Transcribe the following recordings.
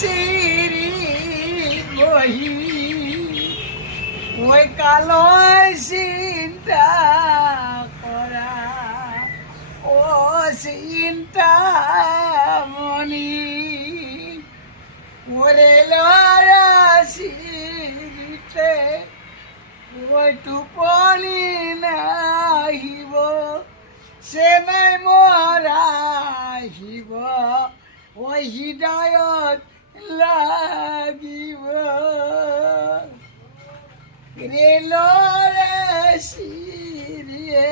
সিরি বহি ওই কালো চিন্তা করা ও চিন্তা মনি ওরে লরা সিরিতে ওই টুপনি নাহিব সে নাই মরাহিব ওই হৃদয়ত লাগিব ৰেলৰে চিৰিয়ে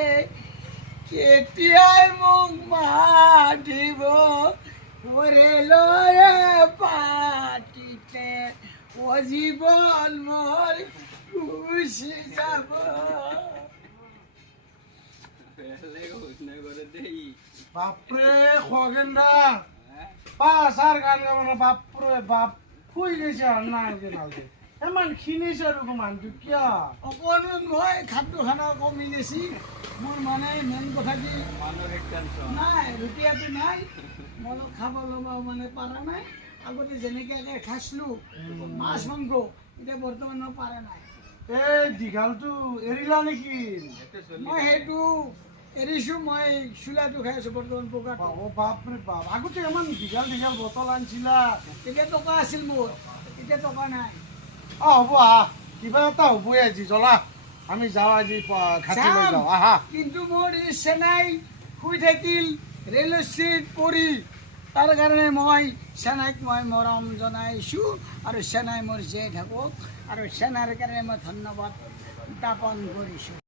কেতিয়াই মোক মাতিব ৰেলৰে পাতিতে ও জীৱন মোৰ গুচি যাব বাপরে খগেন্দা পাঁচার গান গাবো বাপরে বাপ ফুই গেছে আর না নালকে এমন খিনিছে এরকম আনতো কিয়া অকণমান মই খাদ্য খানা কমি গেছি মোৰ মানে মেইন কথা কি নাই ৰুটিয়াটো নাই মই খাব ল'ব মানে পাৰা নাই আগতে যেনেকৈ খাইছিলোঁ মাছ মাংস এতিয়া বৰ্তমান মই পাৰা নাই এই দীঘালটো এৰিলা নেকি মই সেইটো এৰিছোঁ মই চুলাটো খাই আছোঁ বৰ্তমান পকাটো ও বাপরে বাপ আগতে এমন দীঘাল দীঘাল বটল আনছিলা তেতিয়া টকা আছিল মোৰ এতিয়া টকা নাই হ'ব কিবা এটা হ'বই আজি জ্বলা আমি যাওঁ আজি ঘাটি লৈ যাওঁ আহা কিন্তু মোৰ এই চেনাই শুই থাকিল ৰেলশ্ৰীত পৰি তাৰ কাৰণে মই চেনাইক মই মৰম জনাইছোঁ আৰু চেনাই মোৰ জীয়াই থাকক আৰু চেনাইৰ কাৰণে মই ধন্যবাদ জ্ঞাপন কৰিছোঁ